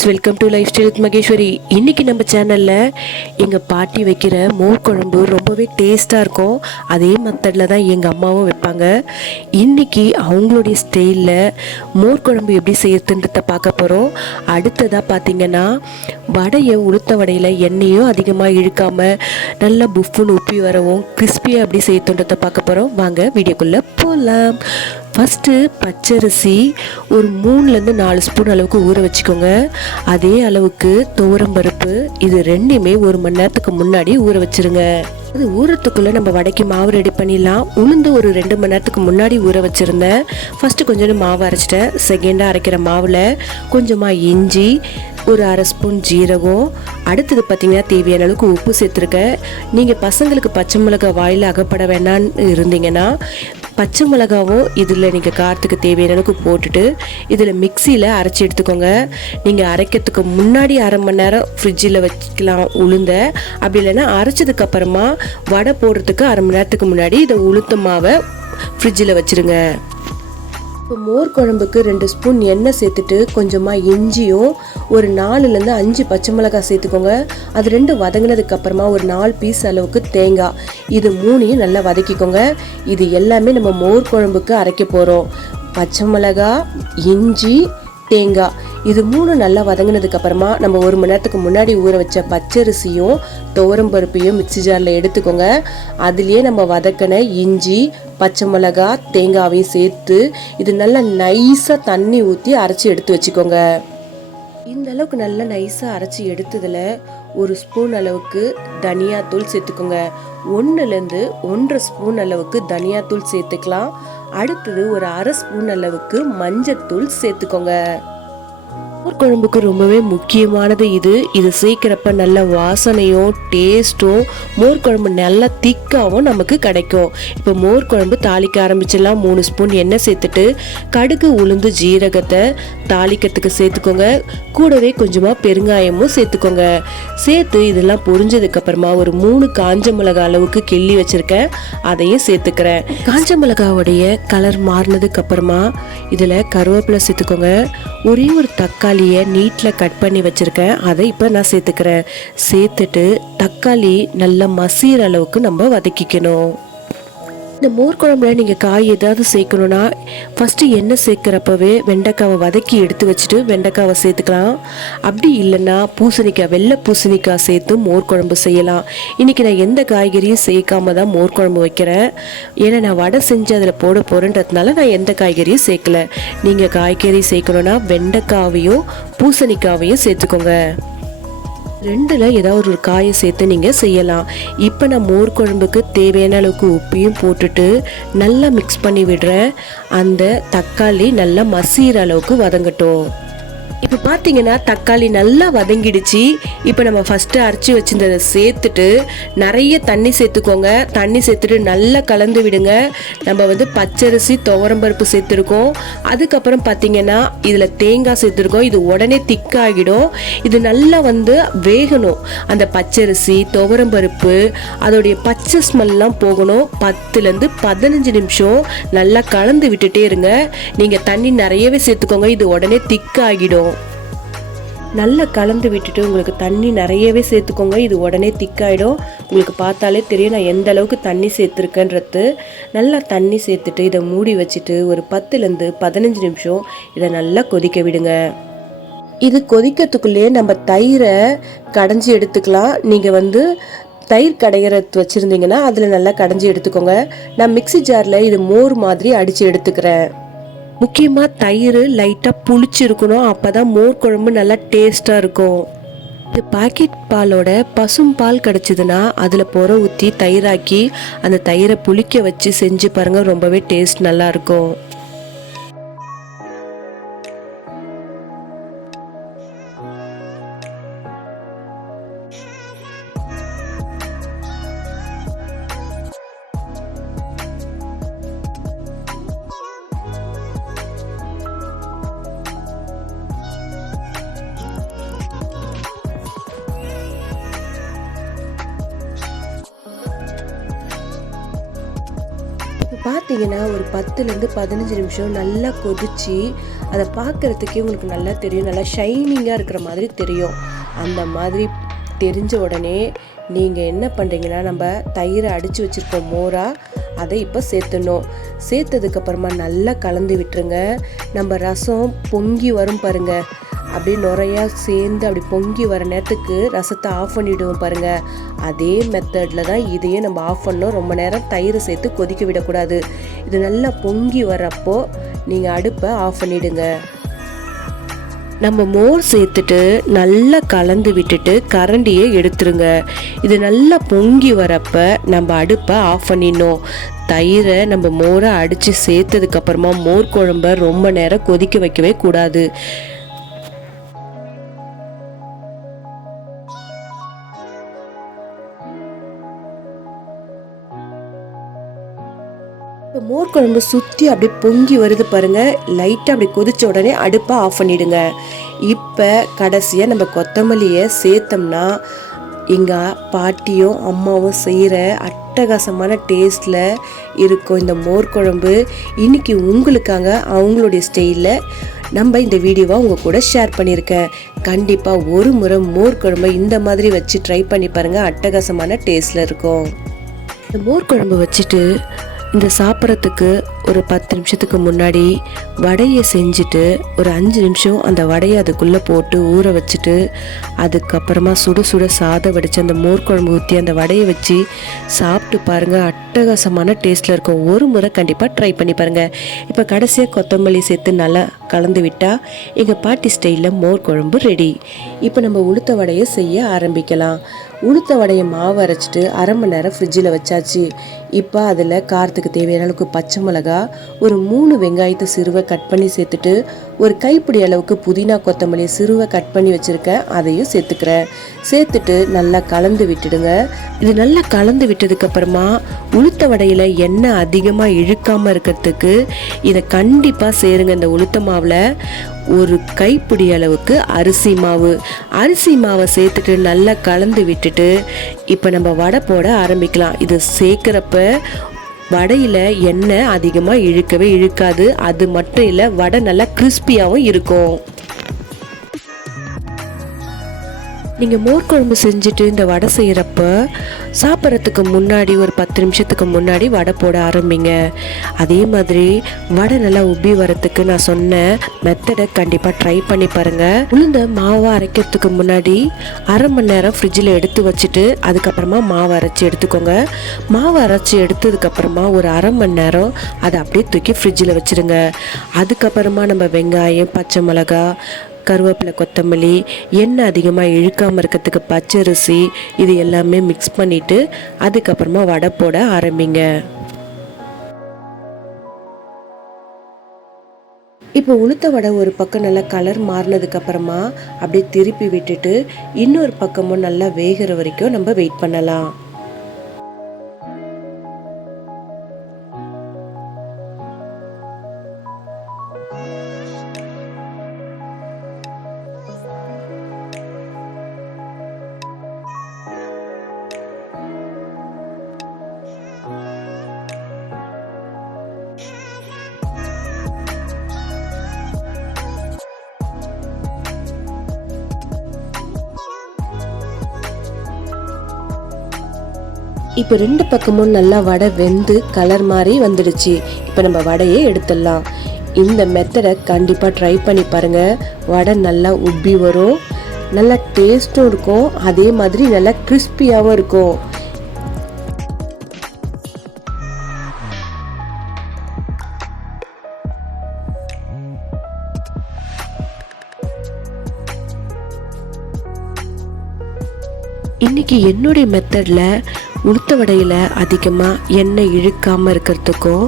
Friends welcome to life style with Maheswari. இன்றைக்கி நம்ம சேனலில் எங்கள் பாட்டி வைக்கிற மோர் குழம்பு ரொம்பவே டேஸ்ட்டாக இருக்கும். அதே மெத்தடில் தான் எங்கள் அம்மாவும் வைப்பாங்க. இன்னைக்கு அவங்களுடைய ஸ்டைலில் மோர் குழம்பு எப்படி செய்யறதுன்றத பார்க்க போகிறோம் அடுத்ததாக பார்த்தீங்கன்னா வடையை உளுத்த வடையில் எண்ணெயும் அதிகமாக இழுக்காமல் நல்லா புஃப்புன்னு உப்பி வரவும் கிறிஸ்பியாக எப்படி செய்யறதுன்றத பார்க்க போகிறோம் வாங்க வீடியோக்குள்ளே போகலாம் ஃபஸ்ட்டு பச்சரிசி ஒரு மூணுலேருந்து நாலு ஸ்பூன் அளவுக்கு ஊற வச்சுக்கோங்க. அதே அளவுக்கு துவரம்பருப்பு இது ரெண்டுமே ஒரு மணி நேரத்துக்கு முன்னாடி ஊற வச்சிருங்க. அது ஊறத்துக்குள்ளே நம்ம வடைக்கு மாவு ரெடி பண்ணிடலாம். உளுந்து ஒரு ரெண்டு மணி நேரத்துக்கு முன்னாடி ஊற வச்சுருந்தேன். ஃபஸ்ட்டு கொஞ்சம் மாவு அரைச்சிட்டேன். செகண்டாக அரைக்கிற மாவில் கொஞ்சமாக இஞ்சி ஒரு அரை ஸ்பூன் ஜீரகம். அடுத்தது பார்த்தீங்கன்னா தேவையான அளவுக்கு உப்பு சேர்த்துருக்கேன். நீங்கள் பசங்களுக்கு பச்சை மிளகாய் வாயில் அகப்பட வேணான்னு இருந்தீங்கன்னா பச்சை மிளகாவும் இதில் நீங்கள் காரத்துக்கு தேவையான அளவுக்கு போட்டுட்டு இதில் மிக்சியில் அரைச்சி எடுத்துக்கோங்க. நீங்கள் அரைக்கிறதுக்கு முன்னாடி அரை மணி நேரம் ஃப்ரிட்ஜில் வச்சுக்கலாம் உளுந்த. அப்படி இல்லைன்னா அரைச்சதுக்கப்புறமா வடை போடுறதுக்கு அரை மணி நேரத்துக்கு முன்னாடி இதை உளுத்த மாவை ஃப்ரிட்ஜில் வச்சுருங்க. இப்போ மோர் குழம்புக்கு ரெண்டு ஸ்பூன் எண்ணெய் சேர்த்துட்டு கொஞ்சமாக இஞ்சியும் ஒரு நாலுலேருந்து அஞ்சு பச்சை மிளகாய் சேர்த்துக்கோங்க. அது ரெண்டு வதங்கினதுக்கு அப்புறமா ஒரு நாலு பீஸ் அளவுக்கு தேங்காய். இது மூணையும் நல்லா வதக்கிக்கோங்க. இது எல்லாமே நம்ம மோர் குழம்புக்கு அரைக்க போகிறோம் பச்சை மிளகாய் இஞ்சி தேங்காய். இது மூணு நல்லா வதங்கினதுக்கு அப்புறமா நம்ம ஒரு மணி நேரத்துக்கு முன்னாடி ஊற வச்ச பச்சரிசியும் துவரம் பருப்பையும் மிக்ஸி ஜாரில் எடுத்துக்கோங்க. அதுலேயே நம்ம வதக்கின இஞ்சி பச்சை மிளகா தேங்காவையும் சேர்த்து இது நல்லா நைஸாக தண்ணி ஊற்றி அரைச்சி எடுத்து வச்சுக்கோங்க. இந்த அளவுக்கு நல்லா நைஸாக அரைச்சி எடுத்ததில் ஒரு ஸ்பூன் அளவுக்கு தனியாத்தூள் சேர்த்துக்கோங்க. ஒன்றுலேருந்து ஒன்றரை ஸ்பூன் அளவுக்கு தனியாத்தூள் சேர்த்துக்கலாம். அடுத்தது ஒரு அரை ஸ்பூன் அளவுக்கு மஞ்சத்தூள் சேர்த்துக்கோங்க. மோர் குழம்புக்கு ரொம்பவே முக்கியமானது இது. இது சீக்கிரப்ப நல்ல வாசனையும் டேஸ்ட்டும் மோர் குழம்பு நல்லா திக்காகவும் நமக்கு கிடைக்கும். இப்போ மோர் குழம்பு தாளிக்க ஆரம்பிச்சிடலாம். மூணு ஸ்பூன் எண்ணெய் சேர்த்துட்டு கடுகு உளுந்து ஜீரகத்தை தாளிக்கிறதுக்கு சேர்த்துக்கோங்க. கூடவே கொஞ்சமாக பெருங்காயமும் சேர்த்துக்கோங்க. சேர்த்து இதெல்லாம் பொரிஞ்சதுக்கப்புறமா ஒரு மூணு காஞ்ச மிளகாய் அளவுக்கு கிள்ளி வச்சுருக்கேன். அதையும் சேர்த்துக்கிறேன். காஞ்ச மிளகாவுடைய கலர் மாறினதுக்கப்புறமா இதில் கருவேப்பிலை சேர்த்துக்கோங்க. ஒரே ஒரு தக்காளி தக்காளியை நீட்டில் கட் பண்ணி வச்சுருக்கேன். அதை இப்போ நான் சேர்த்துக்கிறேன். சேர்த்துட்டு தக்காளி நல்லா மசிகிற அளவுக்கு நம்ம வதக்கிக்கணும். இந்த மோர் குழம்புல நீங்கள் காய் ஏதாவது சேர்க்கணுன்னா ஃபஸ்ட்டு எண்ணெய் சேர்க்குறப்பவே வெண்டைக்காவை வதக்கி எடுத்து வச்சுட்டு வெண்டைக்காவை சேர்த்துக்கலாம். அப்படி இல்லைன்னா பூசணிக்காய் வெள்ளை பூசணிக்காய் சேர்த்து மோர் குழம்பு செய்யலாம். இன்றைக்கி நான் எந்த காய்கறியும் சேர்க்காம தான் மோர் குழம்பு வைக்கிறேன். ஏன்னா நான் வடை செஞ்சு அதில் போட போகிறேன்றதுனால நான் எந்த காய்கறியும் சேர்க்கல. நீங்கள் காய்கறி சேர்க்கணுன்னா வெண்டைக்காவையும் பூசணிக்காவையும் சேர்த்துக்கோங்க. ரெண்டில் ஏதாவது ஒரு காயை சேர்த்து நீங்கள் செய்யலாம். இப்போ நான் மோர் குழம்புக்கு தேவையான அளவுக்கு உப்பையும் போட்டுட்டு நல்லா மிக்ஸ் பண்ணி விடுறேன். அந்த தக்காளி நல்லா மசிகிற அளவுக்கு வதங்கட்டும். இப்போ பார்த்தீங்கன்னா தக்காளி நல்லா வதங்கிடுச்சு. இப்போ நம்ம ஃபஸ்ட்டு அரைச்சி வச்சிருந்ததை சேர்த்துட்டு நிறைய தண்ணி சேர்த்துக்கோங்க. தண்ணி சேர்த்துட்டு நல்லா கலந்து விடுங்க. நம்ம வந்து பச்சரிசி துவரம்பருப்பு சேர்த்துருக்கோம். அதுக்கப்புறம் பார்த்தீங்கன்னா இதில் தேங்காய் சேர்த்துருக்கோம். இது உடனே திக்காகிடும் இது நல்லா வந்து வேகணும். அந்த பச்சரிசி துவரம்பருப்பு அதோடைய பச்சை ஸ்மெல்லாம் போகணும். பத்துலேருந்து பதினஞ்சு நிமிஷம் நல்லா கலந்து விட்டுட்டே இருங்க. நீங்கள் தண்ணி நிறையவே சேர்த்துக்கோங்க. இது உடனே திக்காகிடும் நல்லா கலந்து விட்டுட்டு உங்களுக்கு தண்ணி நிறையவே சேர்த்துக்கோங்க. இது உடனே திக்காயிடும். உங்களுக்கு பார்த்தாலே தெரியும் நான் எந்த அளவுக்கு தண்ணி சேர்த்துருக்கேன்றது. நல்லா தண்ணி சேர்த்துட்டு இதை மூடி வச்சுட்டு ஒரு பத்துலேருந்து பதினஞ்சு நிமிஷம் இதை நல்லா கொதிக்க விடுங்க. இது கொதிக்கிறதுக்குள்ளேயே நம்ம தயிரை கடைஞ்சி எடுத்துக்கலாம். நீங்கள் வந்து தயிர் கடையிறது வச்சுருந்தீங்கன்னா அதில் நல்லா கடைஞ்சி எடுத்துக்கோங்க. நான் மிக்ஸி ஜாரில் இது மோர் மாதிரி அடித்து எடுத்துக்கிறேன். முக்கியமாக தயிர் லைட்டாக புளிச்சிருக்கணும். அப்போ தான் மோர் குழம்பு நல்லா டேஸ்ட்டாக இருக்கும். இது பாக்கெட் பாலோட பசும் பால் கிடச்சிதுன்னா அதில் புற ஊற்றி தயிராக்கி அந்த தயிரை புளிக்க வச்சு செஞ்சு பாருங்கள் ரொம்பவே டேஸ்ட் நல்லாயிருக்கும் பார்த்தீங்கன்னா ஒரு பத்துலேருந்து பதினஞ்சு நிமிஷம் நல்லா கொதிச்சு அதை பார்க்குறதுக்கே உங்களுக்கு நல்லா தெரியும். நல்லா ஷைனிங்காக இருக்கிற மாதிரி தெரியும். அந்த மாதிரி தெரிஞ்ச உடனே நீங்கள் என்ன பண்ணுறீங்கன்னா நம்ம தயிரை அடித்து வச்சுருக்கோம் மோராக அதை இப்போ சேர்த்துணும் சேர்த்ததுக்கப்புறமா நல்லா கலந்து விட்டுருங்க. நம்ம ரசம் பொங்கி வரும் பாருங்கள் அப்படியே நுறையா சேர்ந்து அப்படி பொங்கி வர நேரத்துக்கு ரசத்தை ஆஃப் பண்ணிவிடுவோம் பாருங்கள் அதே மெத்தடில் தான் இதையும் நம்ம ஆஃப் பண்ணோம். ரொம்ப நேரம் தயிர் சேர்த்து கொதிக்க விடக்கூடாது. இது நல்லா பொங்கி வரப்போ நீங்கள் அடுப்பை ஆஃப் பண்ணிவிடுங்க நம்ம மோர் சேர்த்துட்டு நல்லா கலந்து விட்டுட்டு கரண்டியை எடுத்துருங்க. இது நல்லா பொங்கி வரப்ப நம்ம அடுப்பை ஆஃப் பண்ணிடணும். தயிரை நம்ம மோரை அடித்து சேர்த்ததுக்கப்புறமா மோர் குழம்ப ரொம்ப நேரம் கொதிக்க வைக்கவே கூடாது. இப்போ மோர் குழம்பு சுற்றி அப்படியே பொங்கி வருது பாருங்கள் லைட்டாக அப்படி கொதித்த உடனே அடுப்பை ஆஃப் பண்ணிடுங்க. இப்போ கடைசியாக நம்ம கொத்தமல்லியை சேர்த்தோம்னா எங்கள் பாட்டியும் அம்மாவும் செய்கிற அட்டகாசமான டேஸ்டில் இருக்கும் இந்த மோர் குழம்பு. இன்னைக்கு உங்களுக்காக அவங்களுடைய ஸ்டைலில் நம்ம இந்த வீடியோவை உங்கள் கூட ஷேர் பண்ணியிருக்கேன். கண்டிப்பாக ஒரு முறை மோர் குழம்பை இந்த மாதிரி வச்சு ட்ரை பண்ணி பாருங்கள் அட்டகாசமான டேஸ்டில் இருக்கும். இந்த மோர் குழம்பு வச்சுட்டு இந்த சாப்பிட்றதுக்கு ஒரு பத்து நிமிஷத்துக்கு முன்னாடி வடையை செஞ்சுட்டு ஒரு அஞ்சு நிமிஷம் அந்த வடையை அதுக்குள்ளே போட்டு ஊற வச்சுட்டு அதுக்கப்புறமா சுட சுட சாதம் வடித்து அந்த மோர் குழம்பு ஊற்றி அந்த வடையை வச்சு சாப்பிட்டு பாருங்கள் அட்டகாசமான டேஸ்ட்டில் இருக்கும். ஒரு முறை கண்டிப்பாக ட்ரை பண்ணி பாருங்கள் இப்போ கடைசியாக கொத்தமல்லி சேர்த்து நல்லா கலந்து விட்டால் எங்கள் பாட்டி ஸ்டைலில் மோர் குழம்பு ரெடி இப்போ நம்ம உளுத்த வடையை செய்ய ஆரம்பிக்கலாம். உளுத்த வடையை மாவு அரைச்சிட்டு அரை மணி நேரம் ஃப்ரிட்ஜில் வச்சாச்சு. இப்போ அதில் காரத்துக்கு தேவையான அளவுக்கு பச்சை மிளகா ஒரு மூணு வெங்காயத்தை சிறுவை கட் பண்ணி சேர்த்துட்டு ஒரு கைப்பிடி அளவுக்கு புதினா கொத்தமல்லி சிறுவை கட் பண்ணி வச்சுருக்கேன் அதையும் சேர்த்துக்கிறேன். சேர்த்துட்டு நல்லா கலந்து விட்டுடுங்க. இது நல்லா கலந்து விட்டதுக்கப்புறமா உளுத்த வடையில் எண்ணெய் அதிகமாக இழுக்காமல் இருக்கிறதுக்கு இதை கண்டிப்பாக சேருங்க இந்த உளுத்த மாவில். ஒரு கைப்பிடி அளவுக்கு அரிசி மாவு. அரிசி மாவை சேர்த்துட்டு நல்லா கலந்து விட்டுட்டு இப்போ நம்ம வடை போட ஆரம்பிக்கலாம். இது சேர்க்குறப்ப வடையில் எண்ணெய் அதிகமாக இழுக்கவே இழுக்காது. அது மட்டும் இல்லை வடை நல்லா கிறிஸ்பியாகவும் இருக்கும். நீங்கள் மோர் குழம்பு செஞ்சுட்டு இந்த வடை செய்கிறப்ப சாப்பிட்றதுக்கு முன்னாடி ஒரு பத்து நிமிஷத்துக்கு முன்னாடி வடை போட ஆரம்பிங்க. அதே மாதிரி வடை நல்லா உப்பி வரத்துக்கு நான் சொன்ன மெத்தடை கண்டிப்பாக ட்ரை பண்ணி பாருங்கள் உளுந்த மாவை அரைக்கிறதுக்கு முன்னாடி அரை மணி நேரம் ஃப்ரிட்ஜில் எடுத்து வச்சுட்டு அதுக்கப்புறமா மாவு அரைச்சி எடுத்துக்கோங்க. மாவு அரைச்சி எடுத்ததுக்கப்புறமா ஒரு அரை மணி நேரம் அதை அப்படியே தூக்கி ஃப்ரிட்ஜில் வச்சுருங்க. அதுக்கப்புறமா நம்ம வெங்காயம் பச்சை மிளகா கருவேப்பிலை கொத்தமல்லி எண்ணெய் அதிகமாக இழுக்காமல் இருக்கிறதுக்கு பச்சரிசி இது எல்லாமே மிக்ஸ் பண்ணிவிட்டு அதுக்கப்புறமா வடை போட ஆரம்பிங்க. இப்போ உளுத்த வடை ஒரு பக்கம் நல்லா கலர் மாறினதுக்கப்புறமா அப்படியே திருப்பி விட்டுட்டு இன்னொரு பக்கமும் நல்லா வேகிற வரைக்கும் நம்ம வெயிட் பண்ணலாம். இப்போ ரெண்டு பக்கமும் நல்லா வடை வெந்து கலர் மாதிரி வந்துடுச்சு. இப்போ நம்ம வடையை எடுத்துடலாம். இந்த மெத்தடை கண்டிப்பாக ட்ரை பண்ணி பாருங்கள் வடை நல்லா உப்பி வரும். நல்லா டேஸ்ட்டும் இருக்கும். அதே மாதிரி நல்லா கிறிஸ்பியாகவும் இருக்கும். இன்னைக்கு என்னுடைய மெத்தடில் உளுத்த வடையில் அதிகமாக எண்ணெய் இழுக்காமல் இருக்கிறதுக்கும்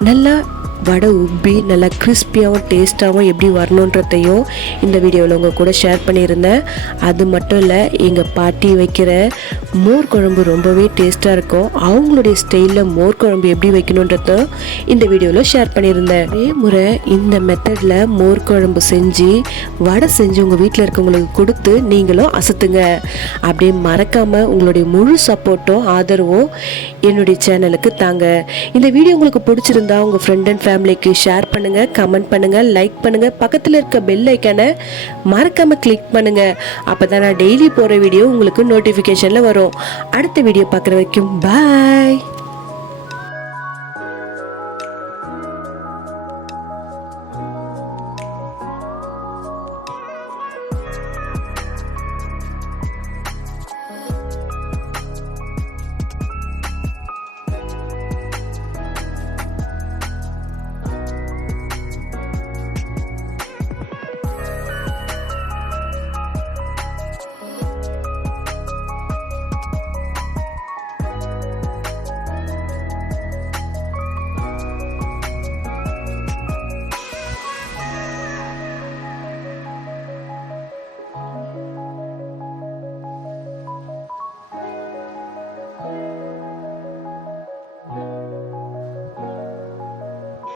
நல்லா வடை உப்பி நல்லா கிறிஸ்பியாகவும் டேஸ்ட்டாகவும் எப்படி வரணுன்றதையும் இந்த வீடியோவில் உங்கள் கூட ஷேர் பண்ணியிருந்தேன். அது மட்டும் இல்லை எங்கள் பாட்டி வைக்கிற மோர் குழம்பு ரொம்பவே டேஸ்ட்டாக இருக்கும். அவங்களுடைய ஸ்டைலில் மோர் குழம்பு எப்படி வைக்கணுன்றத இந்த வீடியோவில் ஷேர் பண்ணியிருந்தேன். அதே முறை இந்த மெத்தடில் மோர் குழம்பு செஞ்சு வடை செஞ்சு உங்கள் வீட்டில் இருக்கவங்களுக்கு கொடுத்து நீங்களும் அசத்துங்க. அப்படியே மறக்காமல் உங்களுடைய முழு சப்போர்ட்டும் ஆதரவும் என்னுடைய சேனலுக்கு தாங்க. இந்த வீடியோ உங்களுக்கு பிடிச்சிருந்தா உங்கள் ஃப்ரெண்ட் அண்ட் ஃபேமிலிக்கு ஷேர் பண்ணுங்கள் கமெண்ட் பண்ணுங்கள் லைக் பண்ணுங்கள் பக்கத்தில் இருக்க பெல் ஐக்கானை மறக்காமல் கிளிக் பண்ணுங்கள் அப்போ தான் நான் டெய்லி போகிற வீடியோ உங்களுக்கு நோட்டிஃபிகேஷனில் வரும். அடுத்த வீடியோ பார்க்குற வரைக்கும் பாய்